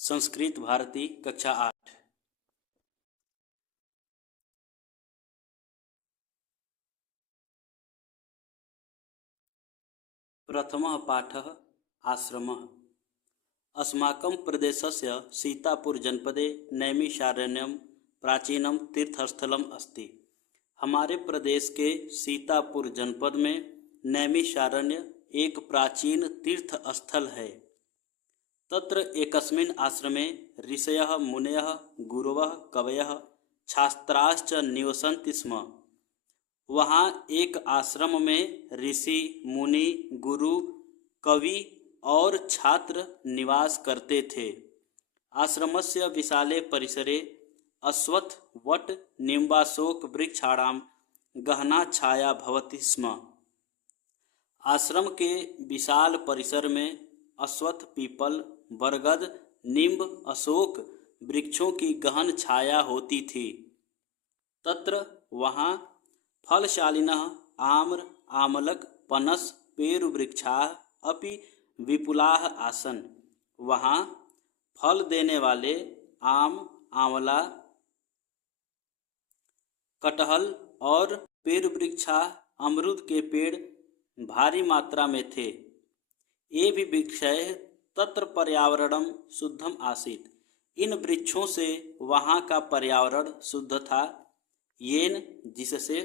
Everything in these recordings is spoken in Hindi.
संस्कृत भारती कक्षा 8। प्रथमः पाठः आश्रमः। अस्माकं प्रदेशस्य सीतापुरजनपदे नैमिषारण्यं प्राचीनम तीर्थस्थलम अस्ति। हमारे प्रदेश के सीतापुर जनपद में नैमिषारण्य एक प्राचीन तीर्थ स्थल है। तत्र एकस्मिन् आश्रमे ऋषयः मुनयः गुरवः कवयः छात्राश्च निवसन्ति स्म। वहाँ एक आश्रम में ऋषि मुनि गुरु कवि और छात्र निवास करते थे। आश्रमस्य विशाले परिसरे अश्वत्थ वट निम्बाशोक वृक्षाणां गहना छाया भवति स्म। आश्रम के विशाल परिसर में अश्वत्थ पीपल बरगद निम्ब अशोक वृक्षों की गहन छाया होती थी। तत्र वहाँ फलशालिनः आम्र आमलक पनस पेरुवृक्षाः अपि विपुलाः आसन्। वहाँ फल देने वाले आम आंवला कटहल और पेरुवृक्षा अमरूद के पेड़ भारी मात्रा में थे। ये भी वृक्षैः तत्र पर्यावरणं शुद्धम आसीत्। इन वृक्षों से वहाँ का पर्यावरण शुद्ध था। येन जिससे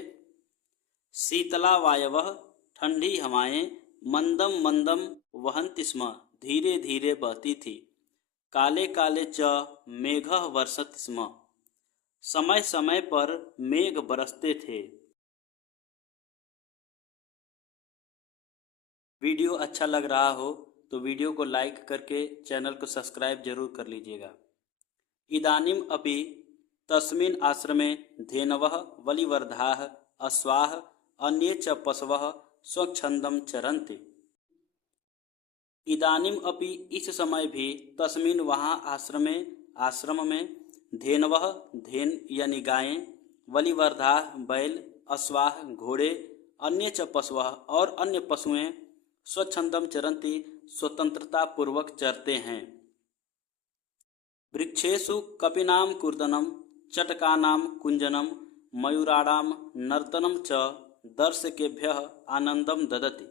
शीतला वायवः ठंडी हवाएं मंदम मंदम वहन्ति स्म, धीरे धीरे बहती थी। काले काले च मेघः वर्षति स्म, समय समय पर मेघ बरसते थे। वीडियो अच्छा लग रहा हो तो वीडियो को लाइक करके चैनल को सब्सक्राइब जरूर कर लीजिएगा। इदानीम अपि तस्मिन् आश्रमे धेनवः बलिवर्धाः अश्वाः अन्ये च पशवः स्वच्छंदं चरन्ति। इदानीम अपि इस समय भी तस्मिन् वहाँ आश्रम में धेनवः धेन यानी गायें, बलिवर्धाः बैल, अश्वाः घोड़े, अन्य च पशवः और अन्य पशुएं स्वच्छंदम चरन्ति स्वतंत्रता पूर्वक चरते हैं। वृक्षेषु कपिनां कूर्दनं चटकानां कुंजनं मयूराणां नर्तनं च दर्शकेभ्यः आनंदम ददति।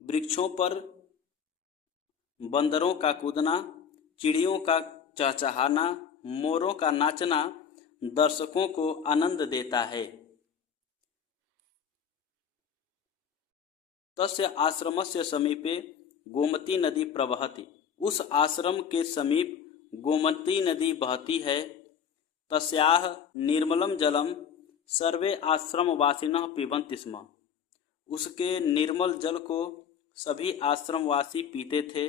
वृक्षों पर बंदरों का कूदना, चिड़ियों का चहचहाना, मोरों का नाचना दर्शकों को आनंद देता है। तस्य आश्रमस्य समीपे गोमती नदी प्रवहति। उस आश्रम के समीप गोमती नदी बहती है। तस्याः निर्मलं जलम सर्वे आश्रमवासिनः पिबन्ति स्म। उसके निर्मल जल को सभी आश्रमवासी पीते थे।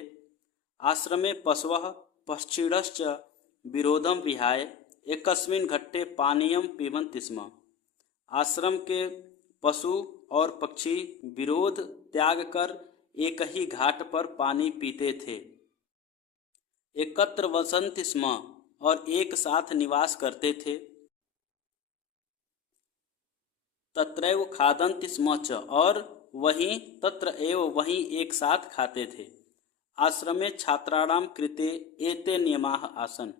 आश्रमे पशवः पक्षिणश्च विरोधं विहाय एकस्मिन् घट्टे पानीयं पिबन्ति स्म। आश्रम के पशु और पक्षी विरोध त्याग कर एक ही घाट पर पानी पीते थे। एकत्र वसन्ति स्म और एक साथ निवास करते थे। तत्रैव खादन्ति स्म च और तत्र एव वहीं एक साथ खाते थे। आश्रमे छात्राणां कृते एते नियमाः आसन्।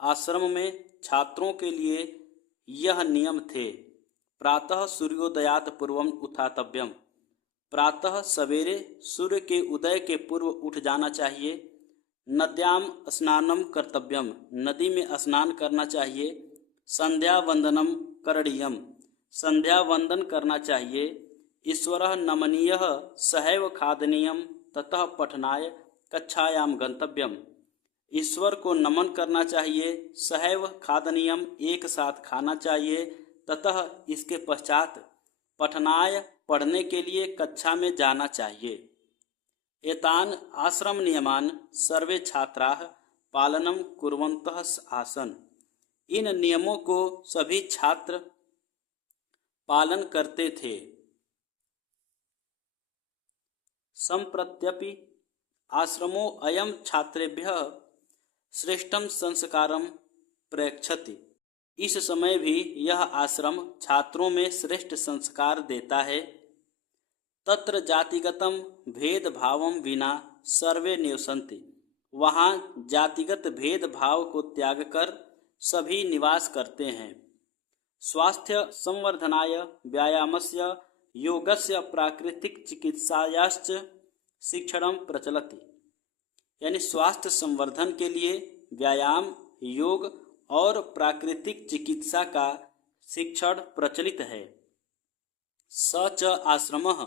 आश्रम में छात्रों के लिए यह नियम थे। प्रातः सूर्योदयात् पूर्वम उत्थातव्यम। प्रातः सवेरे सूर्य के उदय के पूर्व उठ जाना चाहिए। नद्यां स्नानं कर्तव्यम। नदी में स्नान करना चाहिए। संध्या वंदनम करणीयम। संध्या वंदन करना चाहिए। ईश्वरः नमनीयः सहैव खादनीयम ततः पठनाय कक्षायां गंतव्यम। ईश्वर को नमन करना चाहिए, सहैव खादनीयम एक साथ खाना चाहिए, ततः इसके पश्चात पठनाय पढ़ने के लिए कक्षा में जाना चाहिए। एतान आश्रम नियमान सर्वे छात्राः पालनं कुर्वन्तः आसन्। इन नियमों को सभी छात्र पालन करते थे। सम्प्रत्यपि आश्रमो अयं छात्रेभ्यः श्रेष्ठं संस्कारं प्रयच्छति। इस समय भी यह आश्रम छात्रों में श्रेष्ठ संस्कार देता है। तत्र जातिगतं भेदभावं विना सर्वे निवसन्ति। वहाँ जातिगत भेदभाव को त्याग कर सभी निवास करते हैं। स्वास्थ्य संवर्धनाय व्यायामस्य योगस्य प्राकृतिक चिकित्सायाश्च शिक्षणं प्रचलति। यानी स्वास्थ्य संवर्धन के लिए व्यायाम, योग और प्राकृतिक चिकित्सा का शिक्षण प्रचलित है। स च आश्रमः,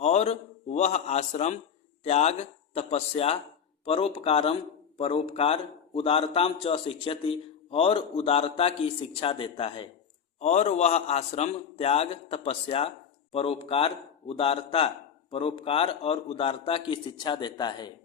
और वह आश्रम त्याग, तपस्या, परोपकारम, परोपकार, उदारताम च शिक्षति, और उदारता की शिक्षा देता है। और वह आश्रम त्याग, तपस्या, परोपकार, परोपकार और उदारता की शिक्षा देता है।